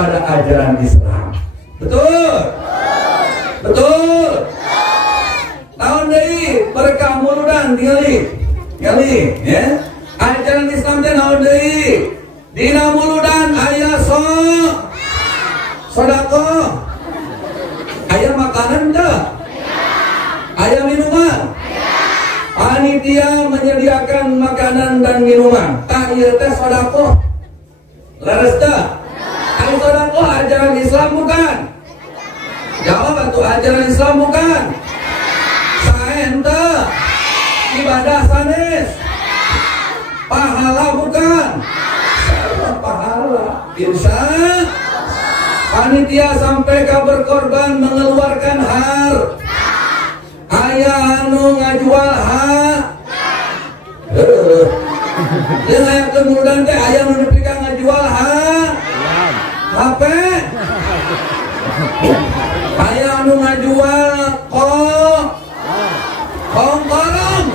kepada ajaran Islam. Betul? Betul? Tahun deui berkah muludan tinggali ya. Ajaran Islam teh naon deui? Dina muludan aya sedekah. Aya makanan teu? Aya minuman? Panitia menyediakan makanan dan minuman. Tah ieu teh sedekah. Leres teu? Anu sedekah ajaran Islam bukan? Jawab atuh, ajaran Islam bukan? Saen teu? Ibadah sanes? Pahala bukan? Pahala. Insya panitia sampai ka berkorban mengeluarkan har. Aya anu ngajual Yang aya kemudian teh aya anu dipikang ngajual HP. Aya anu ngajual kongkorong.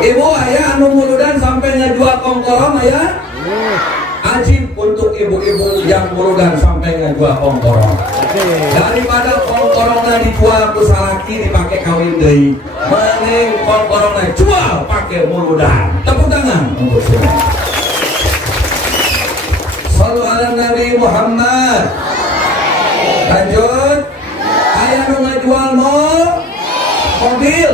Ibu aya anu muludan sampai ngajual kongkorong aya? Ajib untuk ibu-ibu yang muludan sampai ngajual kongkorong. Daripada kongkorongnya dijual ku salaki dipakai kawin deui, mending kongkorongnya jual pakai muludan. Tepuk tangan untuk semua. Shallu ala Nabi Muhammad. Lanjut. Aya anu ngajual mobil.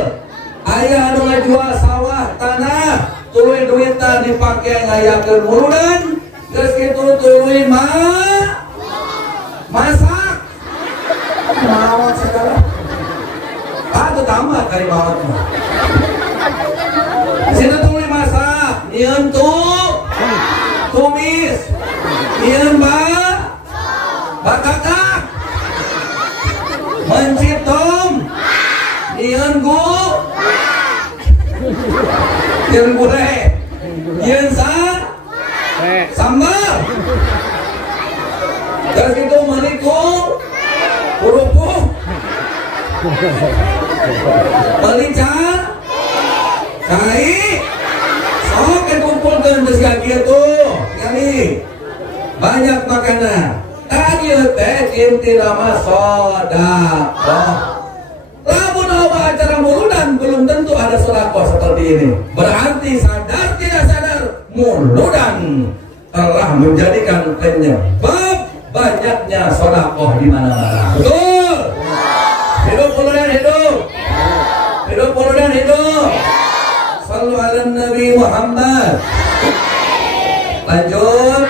Aya anu ngajual sawah, tanah. Tuluy duitna dipake ngayakeun muludan. Geus kitu tuluy masak. Maot segala. Atuh tamat kali maot mah. Sina tuluy masak, nyieun tumis. Nyieun bakakak. Mencitom. Nyieun nyieun gulai. Nyieun sambal. Terus itu maniku kerupuk. Melica cai sok kumpulkeun geus ka kitu ngali banyak makanan. Tadi teh intina mah sedekah. Lamun acara muludan belum tentu ada sedekah seperti ini. Berarti sadar tidak sadar muludan telah menjadikan penyebab banyaknya sedekah di mana-mana. Betul? Hidup muludan hidup. Hidup muludan hidup. Shallu ala Nabi Muhammad. Lanjut.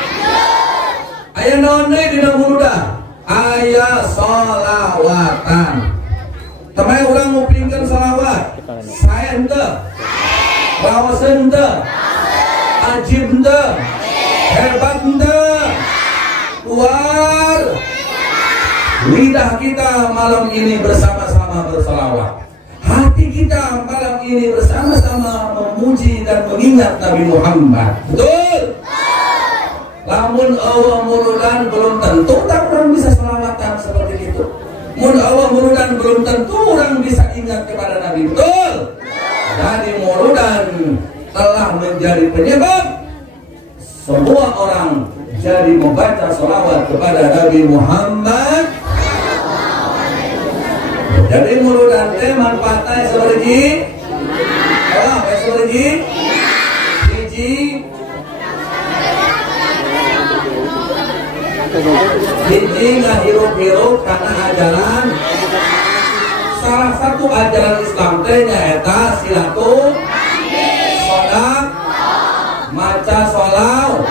Aya naon deui dina muludan? Aya sholawatan. Tamai urang ngupingkeun shalawat. Sae henteu? Baoseun henteu? Ajib henteu? Hebat henteu? Luar lidah kita malam ini bersama-sama berselawat. Hati kita malam ini bersama-sama memuji dan mengingat Nabi Muhammad. Betul? Lamun Allah muludan belum tentu tak orang bisa selawatan seperti itu. Mun Allah muludan belum tentu orang bisa ingat kepada Nabi. Betul? Jadi muludan telah menjadi penyebab semua orang jadi membaca sholawat kepada Nabi Muhammad. Jadi muludan teh manfaatnya seperti hiji ngahirup-hirup karena ajaran. Salah satu ajaran Islam teh nyaeta sodak, maca sholawat,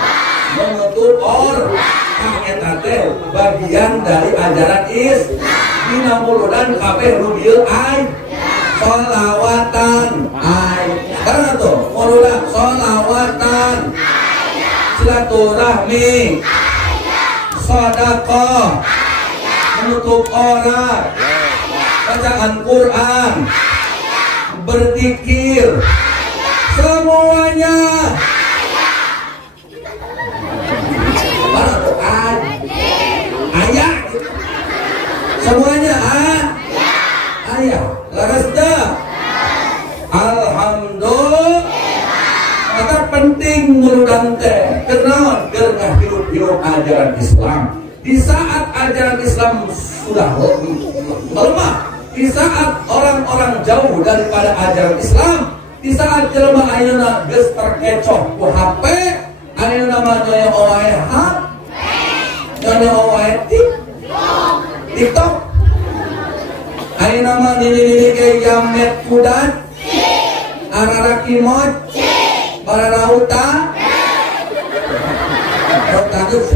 menutup eta teh bagian dari ajaran Islam. Dina muludan kabeh nu dieu sholawatan karena tuh muludan sholawatan, silaturahmi, sedekah, menutup aurat, bacaan Quran, berzikir, semuanya ayah, semuanya ayah. Laras dah. Alhamdulillah. Maka penting menganut ajaran Islam. Di saat ajaran Islam sudah melemah, di saat orang-orang jauh daripada ajaran Islam, di saat jelema ayeuna geus terkecoh ku HP, ayeuna mah nyonya owae nyonya owae TikTok, ayeuna mah nini ge jamet kudat, arara kimot, bararauta, rauta geus.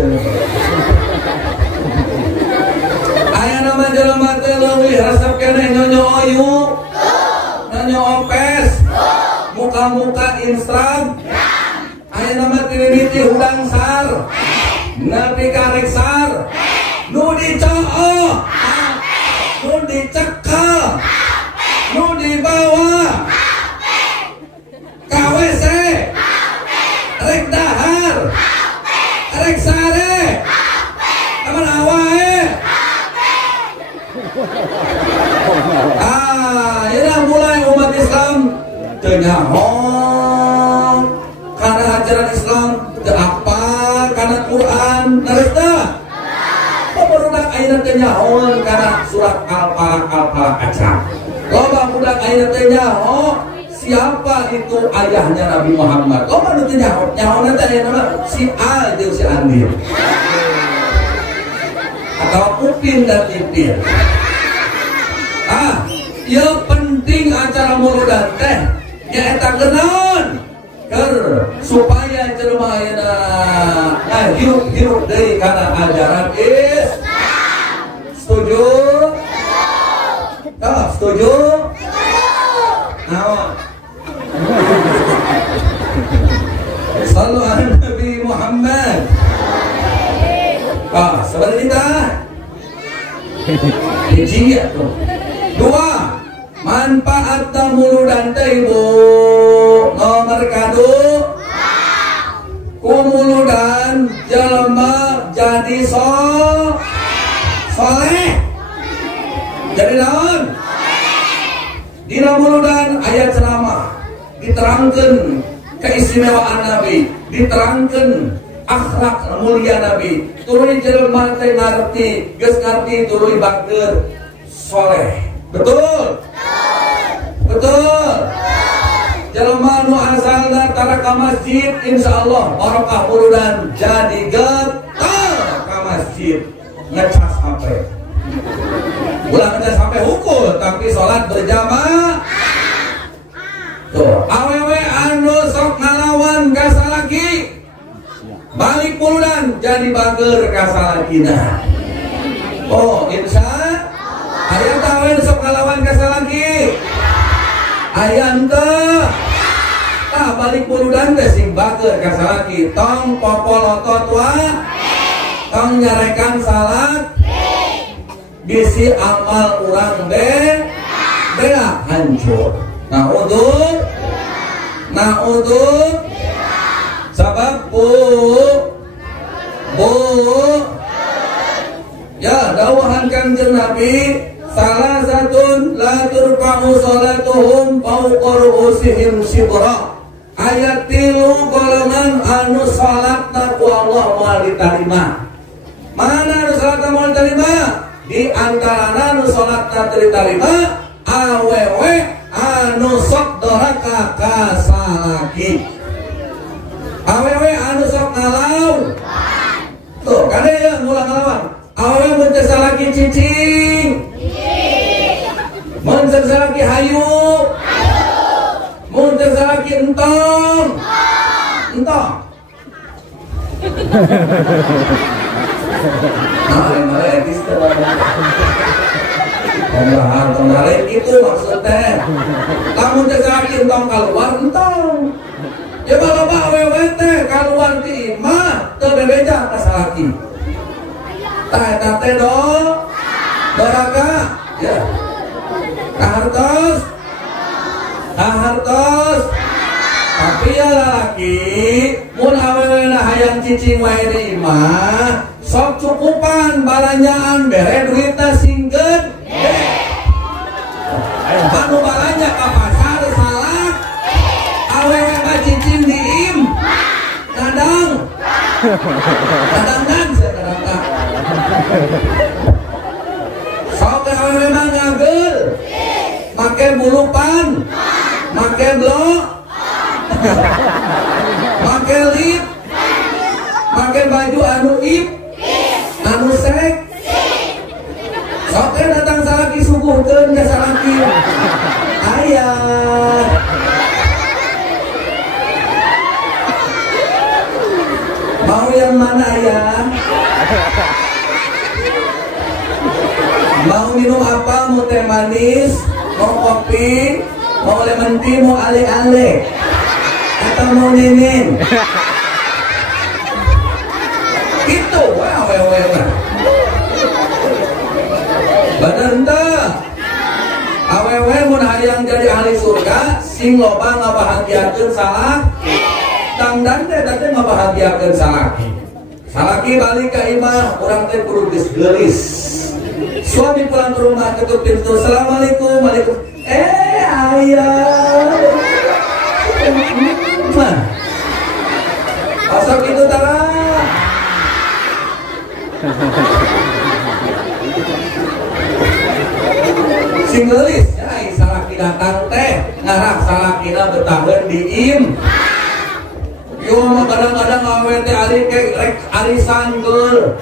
Aya nama jelema teh leuwih resep keneh nyonya oyu, nyonya opes, muka-muka Instagram. Aya nama tiniti hudang sar, nepi karek sar, nu dicoo, nu dicekel, nu dibawa, KWC, rek dahar, rek sare, aman awae. Ini mulai umat Islam tenyaho karena ajaran Islam teu apa karena Quran narita barudak ayeuna tenyaho karena surat Al-Falaq aca. Loba budak ayeuna tenyaho siapa itu ayahnya Nabi Muhammad. Loba nu tenyaho nyaho teh ayeuna si A jeung si Andir. Atau Upin dan Ipin. Ya penting acara muludan teh nyaeta genaon supaya jelema ayeuna hirup deui kana ajaran Islam. Setuju? Setuju? Naon? Sallu ala Nabi Muhammad. Sabar kita. Hiji ya tuh. Dua, manfaat muludan teh Ibu. Nomor kadu. Kumuludan jelema jadi soleh. Jadi naon? Dina muludan aya ceramah diterangkeun keistimewaan Nabi, diterangkeun akhlak mulia Nabi. Tuluy jelema teh ngarti, geus ngarti tuluy bageur soleh. Betul? Betul. Jelema nu asalna tara ka masjid insyaallah barokah muludan jadi getar ka masjid ngecas sampai. Ulah ngecas sampai hukul tapi salat berjamaah. Tuh, awewe anu sok ngalawan ka salaki balik muludan jadi bageur ka salakina. Oh, insya aya tawen sok ngalawan ka salaki. Aya henteu. Balik muludan teh sing bageur ka salaki, tong popolotot wae. Tong nyarekan salat. Bisi amal urang bea hancur. Nah untuk sabab bu ya dawuhan Kanjeng Nabi salah satun la turfa'u salatuhum fawqa ru'usihim shibra. Ayat 3 golongan anu salatna ku Allah moal ditarima. Mana anu salatna moal ditarima? Di antarana anu salatna ditarima awewe anu sok doraka ka salaki. Awewe anu sok ngalaw. Tuh, kada ya ngulang ngalawan. Awewe mun teh salaki cicing. Mun teh salaki hayu. Mun teh salaki entong. Kemarin itu maksudnya. Lamun teh salaki entong keluar entong. Ya bapak awewe teh keluar di imah teu bebeja ka salaki. Tah teh do doraka ya. Kahartos. Tapi ya lalaki mun awewena hayang cicing wae di imah sok cukupan balanjaan bere duitna sing gede. Anu balanja ka pasar salak awewe ka cicing di im kadang Kadang-kadang saya kadang-kadang. Sok awewe mah ngagel. Make bulupan. Make blok. Make lip. Make baju anu ip. Anu sek. Sok datang salaki suguhkeun ka salaki. Ayah. Mau yang mana ya? Mau minum apa? Mau teh manis? Mau kopi? Mau lemon tea? Mau ale-ale? Atau mau ninin? Gitu, wewe. Bener entah? Awewe mun hayang jadi ahli surga, sing loba ngabahagiakeun salah. Tangdan teh teh ngabahagiakeun salaki. Salaki balik ka imah, urang teh kudu geus geulis. Suami pulang ke rumah ketuk pintu, assalamualaikum, waalaikum. Ayah. Asal itu tara. Sing geulis, ya salaki datang teh, ngarah salakina betaheun di im. Yo kadang-kadang awe teh ari arisan geul.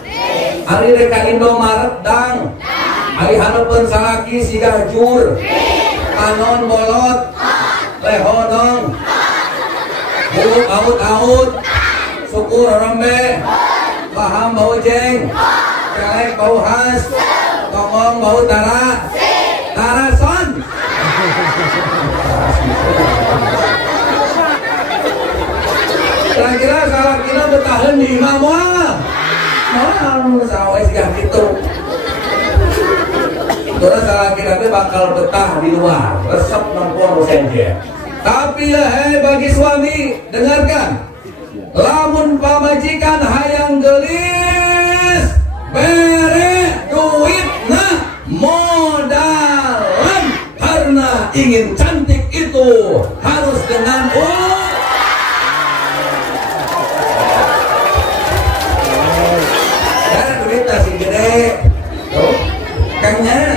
Ari rek ka Indomaret dang. Ari hareupeun salaki siga jur. Anon bolot. Lehonong. Bulu aut-aut. Syukur rombe. Paham bau jeng. Kelek bau khas. Tongong bau tara. Tarason. Kira-kira salakina betaheun di imah moal. Moal sawe siga kitu. Terus salakina teh bakal betah di luar, resep nongkrong senje. Tapi bagi suami, dengarkan. Lamun pamajikan hayang gelis, bere duitna modalan karena ingin cantik itu harus dengan kayaknya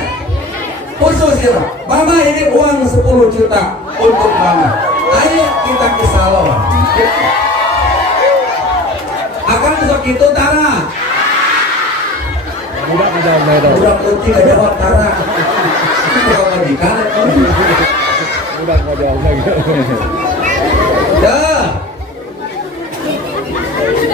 khusus ya Mama, ini uang 10 juta untuk Mama. Ayo kita ke salon. Akan sok itu tara. Udah putih gak jawab tara. Kalau majikan udah gak jawab lagi. Dah.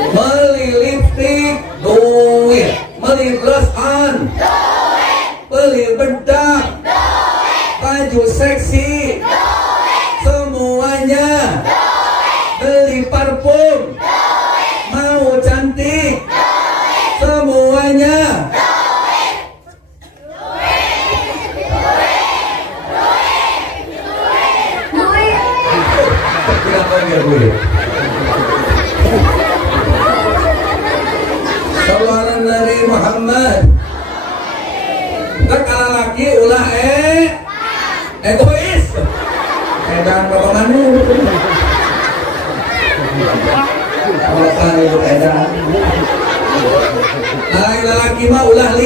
Beli lipstik duit, beli blush on duit, beli bedak duit, baju seksi duit, semuanya duit, beli parfum duit, mau cantik duit, semuanya duit, duit. Sallallahu Nabi Muhammad. Kalau laki ulah egois. Edan bagaimana? Kalau kan itu edan. Laki mah ulah